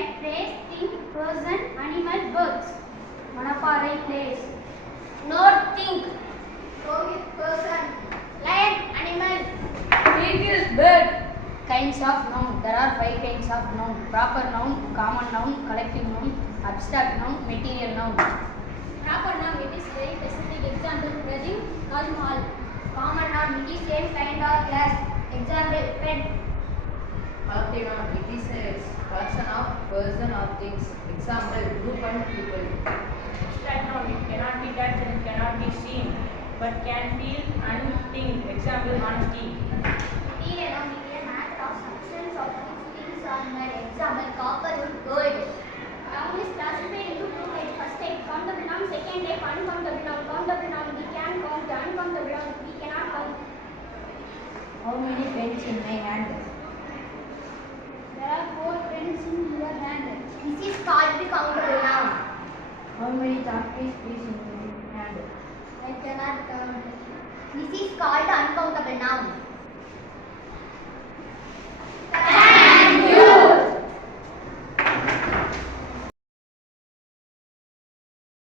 Write place, thing, person, animal, birds. Manappa place. Note think. Rohit person. Lion animal. Eagle bird. Kinds of noun. There are 5 kinds of noun. Proper noun, common noun, collective noun, abstract noun, material noun. Proper noun, it is very specific. Example, wedding, Taj Mahal. Common noun, it is same kind or class. Example, pen. Collective noun, it is a collection of person or things. Example, group and people. Abstract noun, it cannot be touched and cannot be seen, but can feel and think. Example, honesty. Material noun, it is a matter of substance of things or made. Example, copper, wood, gold. Noun is classified into 2 types. First type, countable noun. Second type, uncountable noun. Countable noun, we can count. Uncountable noun, we cannot count. How many pens in my hand? There are 4 pens in your hand. This is called the countable noun. How many chapters is in my hand? I cannot count. This is called the uncountable noun.